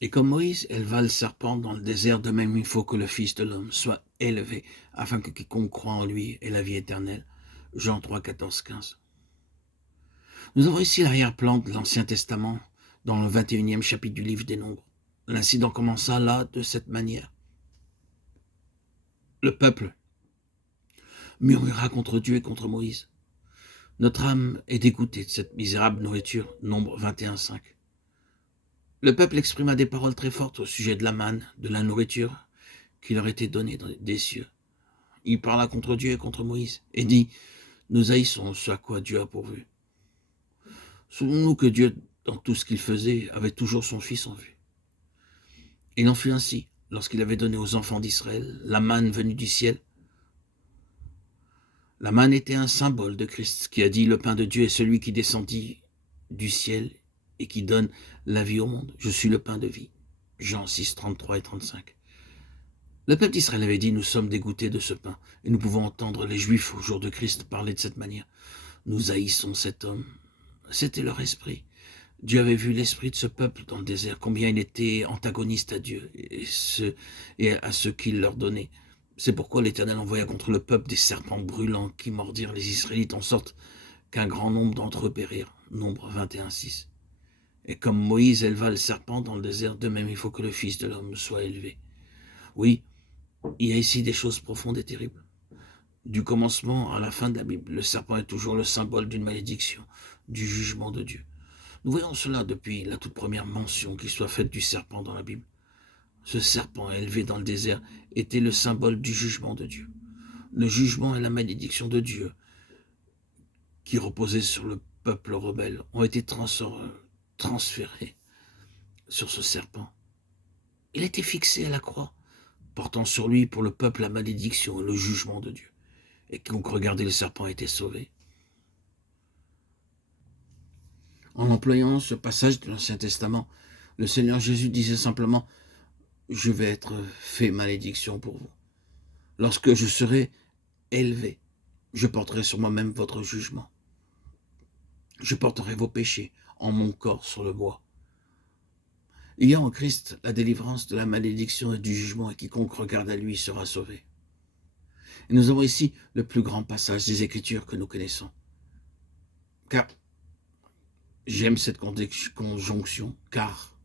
Et comme Moïse éleva le serpent dans le désert, de même il faut que le Fils de l'homme soit élevé, afin que quiconque croit en lui ait la vie éternelle. Jean 3, 14, 15. Nous avons ici l'arrière-plan de l'Ancien Testament, dans le 21e chapitre du livre des Nombres. L'incident commença là, de cette manière. Le peuple murmura contre Dieu et contre Moïse. Notre âme est dégoûtée de cette misérable nourriture, Nombre 21, 5. Le peuple exprima des paroles très fortes au sujet de la manne, de la nourriture qui leur était donnée des cieux. Il parla contre Dieu et contre Moïse, et dit, « Nous haïssons ce à quoi Dieu a pourvu. Souvenons-nous que Dieu, dans tout ce qu'il faisait, avait toujours son Fils en vue. Il en fut ainsi, lorsqu'il avait donné aux enfants d'Israël la manne venue du ciel. La manne était un symbole de Christ, qui a dit, « Le pain de Dieu est celui qui descendit du ciel et qui donne la vie au monde. Je suis le pain de vie. » Jean 6, 33 et 35. Le peuple d'Israël avait dit, « Nous sommes dégoûtés de ce pain, et nous pouvons entendre les Juifs au jour de Christ parler de cette manière. Nous haïssons cet homme. » C'était leur esprit. Dieu avait vu l'esprit de ce peuple dans le désert, combien il était antagoniste à Dieu et à ce qu'il leur donnait. C'est pourquoi l'Éternel envoya contre le peuple des serpents brûlants qui mordirent les Israélites en sorte qu'un grand nombre d'entre eux périrent. Nombre 21, 6. Et comme Moïse éleva le serpent dans le désert, de même il faut que le Fils de l'homme soit élevé. Oui, il y a ici des choses profondes et terribles. Du commencement à la fin de la Bible, le serpent est toujours le symbole d'une malédiction, du jugement de Dieu. Nous voyons cela depuis la toute première mention qui soit faite du serpent dans la Bible. Ce serpent élevé dans le désert était le symbole du jugement de Dieu. Le jugement et la malédiction de Dieu qui reposaient sur le peuple rebelle ont été transférés sur ce serpent. Il était fixé à la croix, portant sur lui pour le peuple la malédiction et le jugement de Dieu. Et quiconque regardait le serpent était sauvé. En employant ce passage de l'Ancien Testament, le Seigneur Jésus disait simplement, « Je vais être fait malédiction pour vous. Lorsque je serai élevé, je porterai sur moi-même votre jugement. Je porterai vos péchés en mon corps sur le bois. » Il y a en Christ la délivrance de la malédiction et du jugement, et quiconque regarde à lui sera sauvé. Et nous avons ici le plus grand passage des Écritures que nous connaissons. Car j'aime cette conjonction, car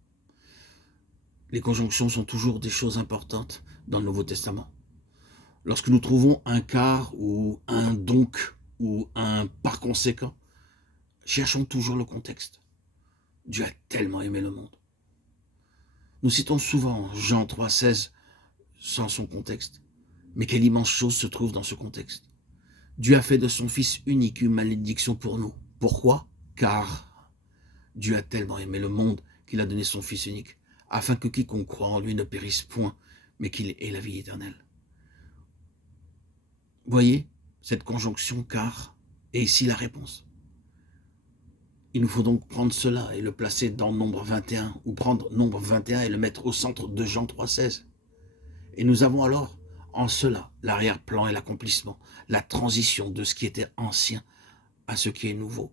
les conjonctions sont toujours des choses importantes dans le Nouveau Testament. Lorsque nous trouvons un car ou un donc ou un par conséquent, cherchons toujours le contexte. Dieu a tellement aimé le monde. Nous citons souvent Jean 3, 16 sans son contexte. Mais quelle immense chose se trouve dans ce contexte. Dieu a fait de son Fils unique une malédiction pour nous. Pourquoi? Car Dieu a tellement aimé le monde qu'il a donné son Fils unique, afin que quiconque croit en lui ne périsse point, mais qu'il ait la vie éternelle. Voyez, cette conjonction car est ici la réponse. Il nous faut donc prendre cela et le placer dans Nombre 21, ou prendre Nombre 21 et le mettre au centre de Jean 3,16. Et nous avons alors en cela l'arrière-plan et l'accomplissement, la transition de ce qui était ancien à ce qui est nouveau.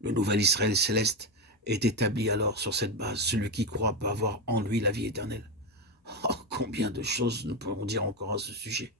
Le nouvel Israël céleste est établi alors sur cette base. Celui qui croit peut avoir en lui la vie éternelle. Oh, combien de choses nous pourrons dire encore à ce sujet.